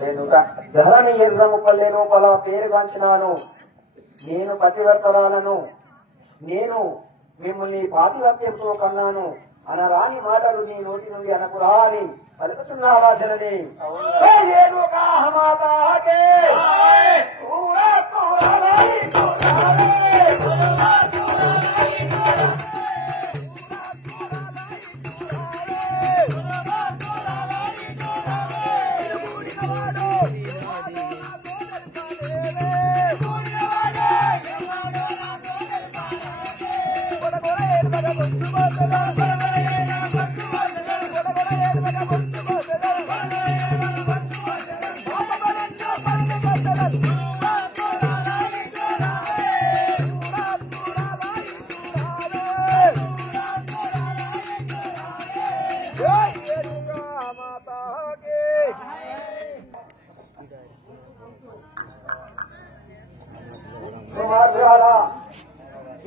నేను ధరణి ఎర్రముపల్లె లోపల పేరుగాంచినాను. నేను పతివర్తరాలను. నేను మిమ్మల్ని పాతివర్త్యంతో కన్నాను అనరాని మాటలు నీ నోటి నుండి అనకురా అని పలుకుతున్నావా జనని?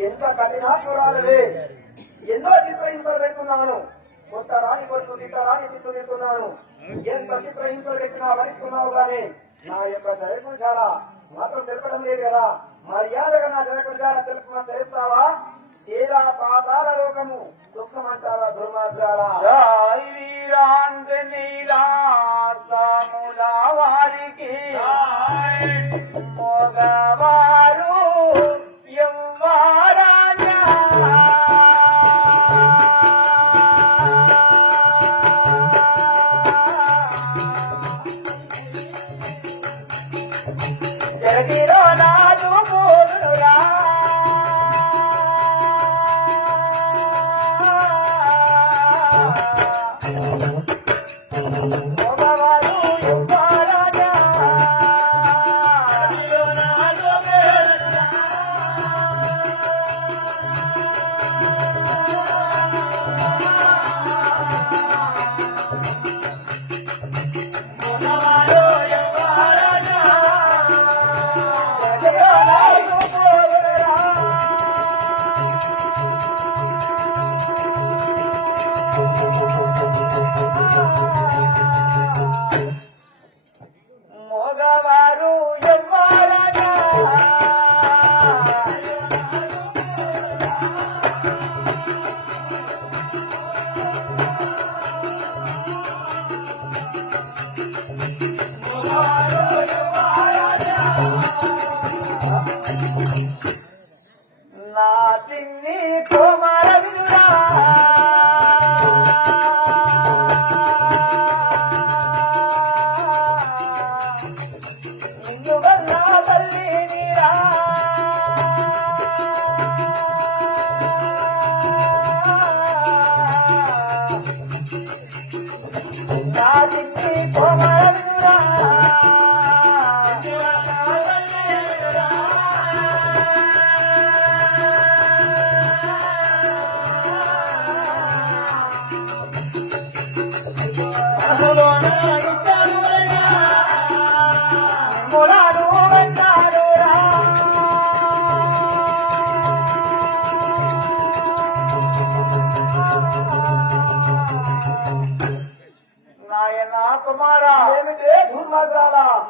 ఎంత కఠినాత్మురాలవే! ఎన్నో చిత్రహింసలు పెడుతున్నాను. కొట్టరాని కొట్టు, తిట్టరాని తిట్టు తిడుతున్నాను. ఎంత చిత్రహింసలు పెట్టినా భరిస్తున్నావు గానీ నా యొక్క జనకుడు జాడ మాత్రం తెలపడం లేదు కదా. మర్యాదగా నా జనకుడు జాడ తెలుపుతావా? సేదా పాతాల లోకము దుఃఖమంటారా దుర్మార్గాలా? వారికి మగవారు ఎవ్వరాజా జగతిలో నాదు పోదురా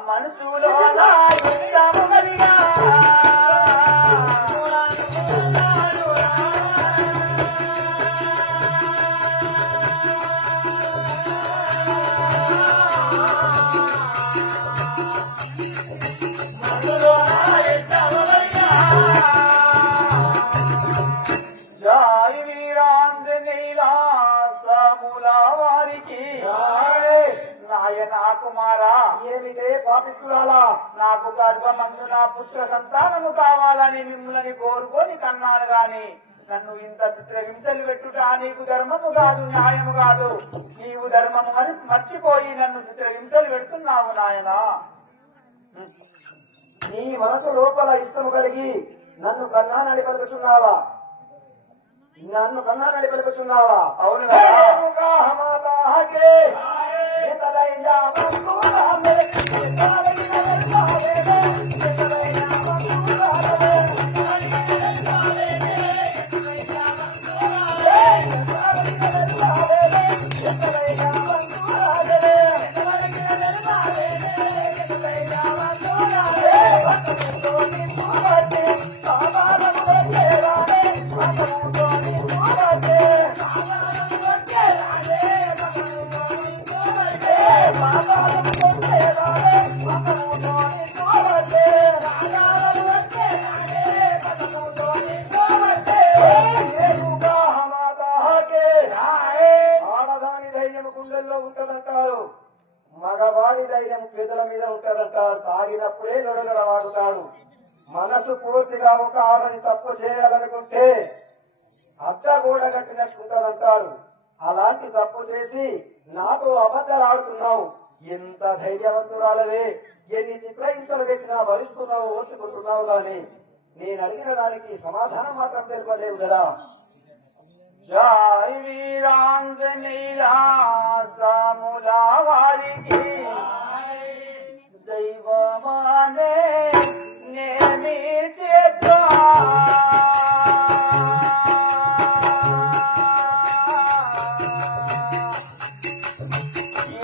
మనసులో కుమారా ఏమిటే పాపిస్తురాలా? నాకు గర్భమందు నా పుత్ర సంతానము కావాలని మిమ్మల్ని కోరుకొని కన్నాను గాని నన్ను ఇంత చిత్రహింసలు పెట్టుట నీకు ధర్మము కాదు, న్యాయము కాదు. నీవు ధర్మము అని మర్చిపోయి నన్ను చిత్రహింసలు పెడుతున్నావు నాయనా. నీ మనసు లోపల ఇష్టము కలిగి నన్ను కన్నానని పలుకుచున్నావా? నన్ను కన్నానని పలుకుచున్నావా? అవును Hey! మగవాడి ధైర్యం పెదల మీద ఉంటదంటారు. తాగినప్పుడే లొడగడ వాడుతాడు. మనసు పూర్తిగా ఒక ఆడని తప్పు చేయాలనుకుంటే అద్దగోడ కట్టినట్టుంటదంటారు. అలాంటి తప్పు చేసి నాతో అబద్ధాలు ఆడుతున్నావు. ఎంత ధైర్యవంతురాలవే! ఎన్ని చిత్రహింసలు పెట్టినా భరిస్తున్నావు, ఓర్చుకుంటున్నావు. గాని నేను అడిగిన దానికి సమాధానం మాత్రం తెలుపలేవు కదా. జై వీరాంజనేయ సాములా వారికి దైవమానే నేమి చేద్దా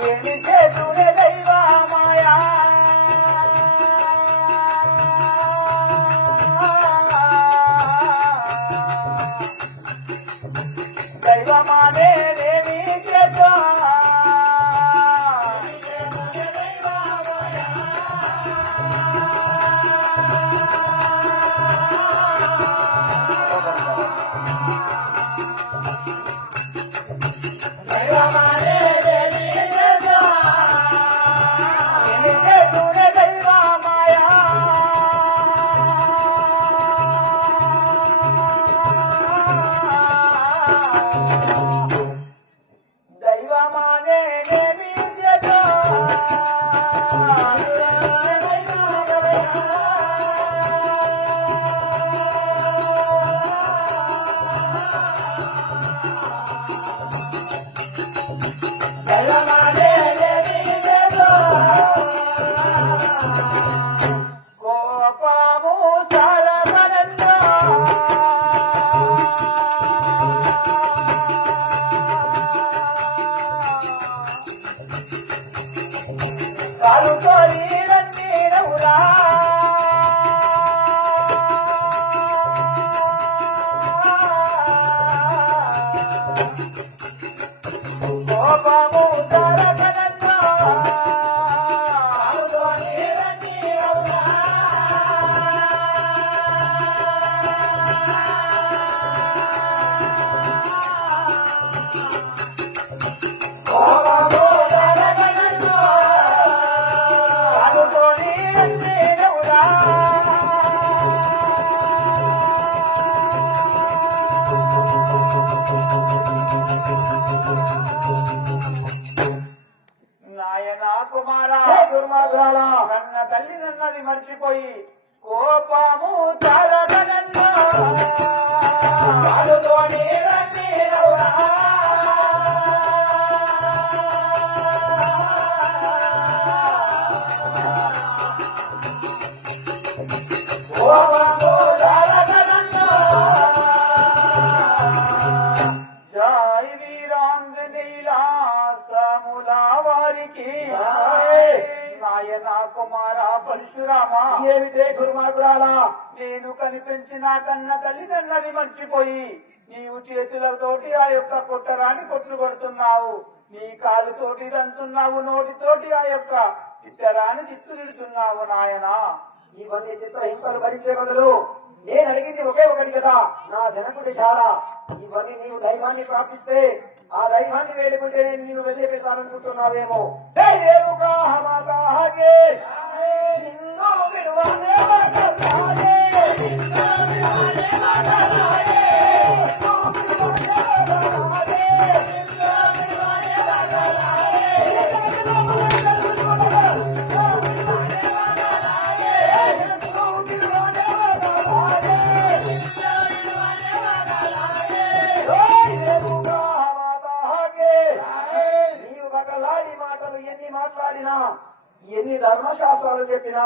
ఏమి చేతునే దైవమాయా దైవమానే నేమి చేద్దా దైవమానే నేమి చేద్దా దైవమానే నేమి చేద్దా కోపము సారమనన్నా కాలుకొని నన్నీరవురా కోపము తరగనన్నా కాలుకొని నన్నీరవురా కోపము తరగనన్నా కాలుకొని నన్నీరవురా నాయనా కుమారా దుర్మార్గురాలా, కన్న తల్లి నన్నది మర్చిపోయి కోపము చాలనన్నా కాలుకొని నన్నీరవురా కోపము చాలనన్నా జై వీరాంజనేయ సాములా వారికి నాయన కుమార పరశురామ ఏమిటే దుర్మార్గురాలా, నేను కనిపించిన కన్న తల్లిదండ్రులని మర్చిపోయి నీవు చేతులతోటి ఆ యొక్క కొట్టరాని కొట్లు కొడుతున్నావు, నీ కాలుతోటి దంతున్నావు, నోటితోటి ఆ యొక్క ఇతరాన్ని చిత్తులుతున్నావు. నాయనా ఇవన్నీ చిత్రహింసలు భరించే బదులు నేను అడిగింది ఒకే ఒకటి కదా, నా జనకుడి చాలా. ఇవన్నీ నీవు దైవాన్ని ప్రార్థిస్తే ఆ దైవాన్ని వేడుకుంటే నేను నీవు వెళ్ళిపెట్టాలనుకుంటున్నావేమో. రేణుకా మాతా హాగే, నిన్ను విడువనే మాటలాడే, నిన్ను విడువనే మాటలాడే, నిన్ను విడువనే మాటలాడే, నిన్ను విడువనే మాటలాడే, నీవు బకలాడి మాటలు ఎన్ని మాట్లాడినా, ఎన్ని ధర్మశాస్త్రాలు చెప్పినా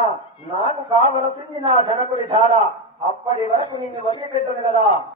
నాకు కావలసింది నా జనకుడి జాడ. అప్పటి వరకు నిన్ను వదిలిపెట్టను కదా.